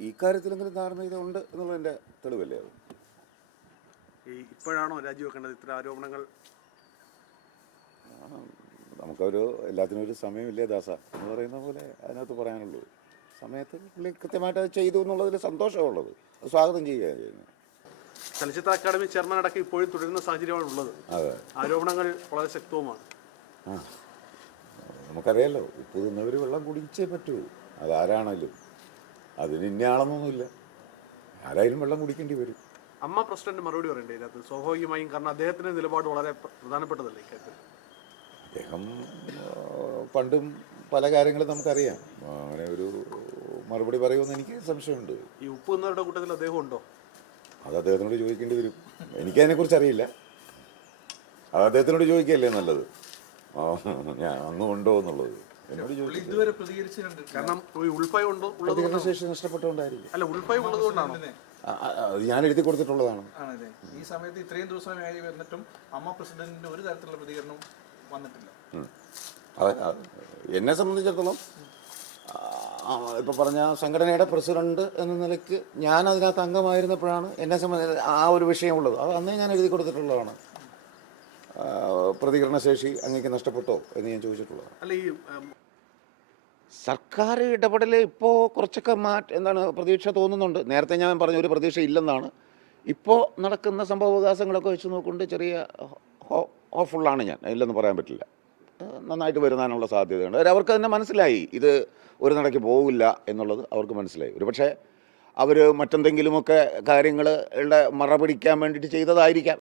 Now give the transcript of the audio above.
ഈ കാര്യത്തിലെങ്കിലും ധാർമ്മികത ഉണ്ട് എന്നുള്ളതിന്റെ തെളിവല്ലേ അത്? ഈ ഇപ്പോഴാണോ രാജിവെക്കേണ്ടത് ഇത്ര ആരോപണങ്ങൾ? നമുക്കൊരു എല്ലാത്തിനും ഒരു സമയമില്ലേ ദാസ? എന്ന് പറയുന്ന പോലെ അതിനകത്ത് പറയാനുള്ളൂ. സമയത്ത് പുള്ളി കൃത്യമായിട്ട് അത് ചെയ്തു എന്നുള്ളതിൽ സന്തോഷമുള്ളത് അത് സ്വാഗതം ചെയ്യുകയാണ് ചെയ്യുന്നത്. ചലച്ചിത്ര അക്കാദമി ചെയർമാൻ അടക്കം ഇപ്പോഴും തുടരുന്ന സാഹചര്യമാണ് ഉള്ളത്. അതെ. ആരോപണങ്ങൾ വളരെ ശക്തവുമാണ്. നമുക്കറിയാലോ ഉപ്പ് തിന്നവർ വെള്ളം കുടിച്ചേ പറ്റൂ. അതാരാണേലും. അതിന് ഇന്ന ആളെന്നൊന്നുമില്ല. ആരായാലും വെള്ളം കുടിക്കേണ്ടി വരും. അമ്മ പ്രസിഡന്റ് മറുപടി പറയണ്ടേ? ഇതിനകത്ത് സ്വാഭാവികമായും കാരണം അദ്ദേഹത്തിന്റെ നിലപാട് വളരെ പ്ര- പ്രധാനപ്പെട്ടതല്ലേ ഇക്കാര്യത്തിൽ? അദ്ദേഹം പണ്ടും പല കാര്യങ്ങളും നമുക്കറിയാം. അങ്ങനെ ഒരു മറുപടി പറയുമെന്ന് എനിക്ക് സംശയമുണ്ട്. ഈ ഉപ്പ് എന്നവരുടെ കൂട്ടത്തിൽ അദ്ദേഹം ഉണ്ടോ? അത് അദ്ദേഹത്തിനോട് ചോദിക്കേണ്ടി വരും. എനിക്കതിനെക്കുറിച്ച് അറിയില്ല. അത് അദ്ദേഹത്തിനോട് ചോദിക്കുകയല്ലേ നല്ലത്? ഞാൻ അന്നും ഉണ്ടോ എന്നുള്ളത്. എന്നോട് ചോദിച്ചു ഇതുവരെ പ്രതികരിച്ചിട്ടുണ്ട്. കാരണം ഈ ഉൾഭയം ഉണ്ടോ? ഉള്ളത് പ്രതികരണശേഷി നഷ്ടപ്പെട്ടുകൊണ്ടായിരിക്കും. അല്ല ഉൾഭയം ഉള്ളതുകൊണ്ടാണോ? ആ, ആ, അത് ഞാൻ എഴുതി കൊടുത്തിട്ടുള്ളതാണ്. ആണല്ലേ. ഈ സമയത്ത് ഇത്രയും ദിവസമായി വന്നിട്ടും അമ്മ പ്രസിഡന്റിന്റെ ഒരു തരത്തിലുള്ള പ്രതികരണം വന്നിട്ടില്ല. ഉം. അത് അത് എന്നെ സംബന്ധിച്ചിടത്തോളം ആ, ഇപ്പൊ പറഞ്ഞ സംഘടനയുടെ പ്രസിഡന്റ് എന്ന നിലയ്ക്ക് ഞാൻ അതിനകത്ത് അംഗമായിരുന്നപ്പോഴാണ് എന്നെ സംബന്ധിച്ച് ആ ഒരു വിഷയമുള്ളത്. അത് അന്നേ ഞാൻ എഴുതി കൊടുത്തിട്ടുള്ളതാണ്. ആ, പ്രതികരണശേഷി അങ്ങേക്ക് നഷ്ടപ്പെട്ടോ എന്ന് ഞാൻ ചോദിച്ചിട്ടുള്ളതാണ്. അല്ല ഈ ഉം, സർക്കാർ ഇടപെടൽ ഇപ്പോൾ കുറച്ചൊക്കെ മാറ്റ എന്താണ് പ്രതീക്ഷ തോന്നുന്നുണ്ട്. നേരത്തെ ഞാൻ പറഞ്ഞ ഒരു പ്രതീക്ഷ ഇല്ലെന്നാണ്. ഇപ്പോൾ നടക്കുന്ന സംഭവ വികാസങ്ങളൊക്കെ വെച്ച് നോക്കുകൊണ്ട് ചെറിയ ഹോപ്പ്ഫുള്ളാണ് ഞാൻ. ഇല്ലെന്ന് പറയാൻ പറ്റില്ല. നന്നായിട്ട് വരുന്നതിനുള്ള സാധ്യതയുണ്ട്. അവർ- അവർക്ക് തന്നെ മനസ്സിലായി ഇത് ഒരു നടക്ക് പോകില്ല എന്നുള്ളത് അവർക്ക് മനസ്സിലായി. ഒരു പക്ഷേ അവർ മറ്റെന്തെങ്കിലുമൊക്കെ കാര്യങ്ങൾ മറ പിടിക്കാൻ വേണ്ടിയിട്ട് ചെയ്തതായിരിക്കാം.